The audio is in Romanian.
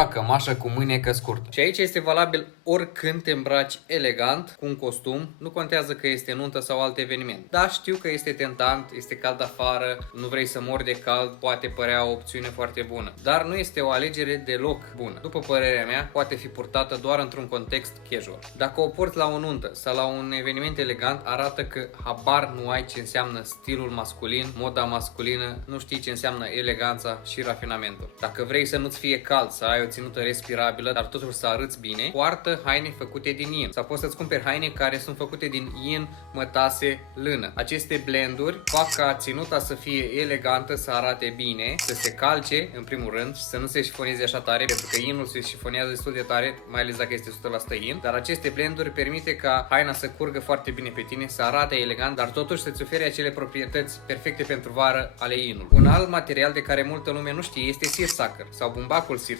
Nunta cămașă cu mânecă scurtă. Și aici este valabil oricând te îmbraci elegant, cu un costum, nu contează că este nuntă sau alt eveniment. Da, știu că este tentant, este cald afară, nu vrei să mori de cald, poate părea o opțiune foarte bună. Dar nu este o alegere deloc bună. După părerea mea, poate fi purtată doar într-un context casual. Dacă o porți la o nuntă sau la un eveniment elegant, arată că habar nu ai ce înseamnă stilul masculin, moda masculină, nu știi ce înseamnă eleganța și rafinamentul. Dacă vrei să nu-ți fie cald, să ai o ținută respirabilă, dar totuși să arăți bine, poartă haine făcute din yin. Sau poți să-ți cumperi haine care sunt făcute din yin, mătase, lână. Aceste blenduri fac ca ținuta să fie elegantă, să arate bine, să se calce în primul rând și să nu se șifoneze așa tare, pentru că yinul se șifonează destul de tare, mai ales dacă este 100% yin. Dar aceste blenduri permite ca haina să curgă foarte bine pe tine, să arate elegant, dar totuși să-ți ofere acele proprietăți perfecte pentru vară ale yinului. Un alt material de care multă lume nu știe este seersucker sau bumbacul seersucker.